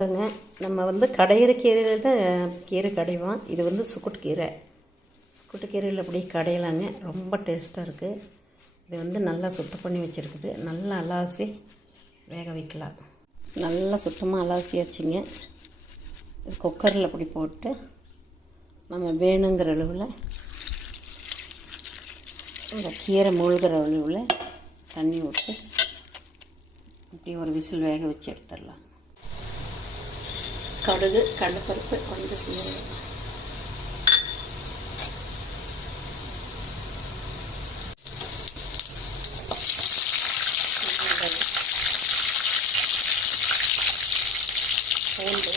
பாருங்க, நம்ம கடையிற கீரையில் தான் கீரை கடைவோம். இது சுக்குட்டு கீரை. சுக்குட்டு கீரையில் அப்படியே கடையலாங்க. ரொம்ப டேஸ்ட்டாக இருக்குது. இது நல்லா சுத்தம் பண்ணி வச்சுருக்குது. நல்லா அலாசி வேக வைக்கலாம். நல்லா சுத்தமாக அலாசியாச்சுங்க. இது குக்கரில் அப்படி போட்டு நம்ம வேணுங்கிற அளவில் இந்த கீரை மூழ்கிற அளவில் தண்ணி விட்டு இப்படி ஒரு விசில் வேக வச்சு எடுத்துடலாம். கடுகு, கடலைப்பருப்பு, கொஞ்சம் சீரகம், பூண்டு,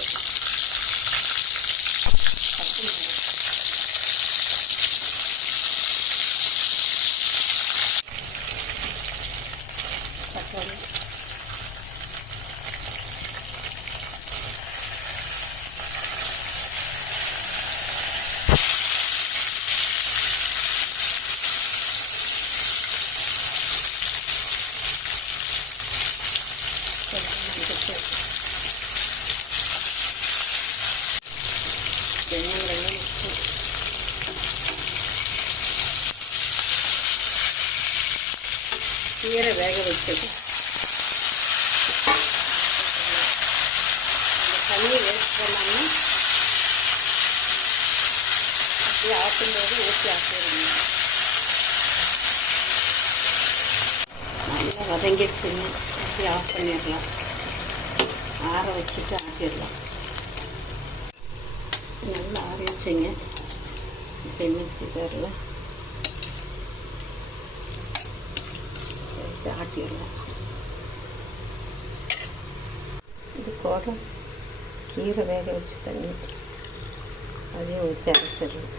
தக்காளி, கீரை வேக வச்சது. அந்த தண்ணி வேஸ்ட் பண்ணாமல் அப்படியே ஆக்கும்போது ஊற்றி ஆக்கிடுங்க. நல்லா வதங்கிடுச்சுங்க. அப்படி ஆஃப் பண்ணிடலாம். ஆற வச்சுட்டு ஆக்கிடலாம். நல்லா ஆறிடுச்சுங்க. இப்போ மிக்ஸி ஜாரில் சேர்த்து ஆட்டிடலாம். இது கூட கீரை வேக வச்சு தண்ணி அதையும் ஊற்றி அரைச்சிடலாம்.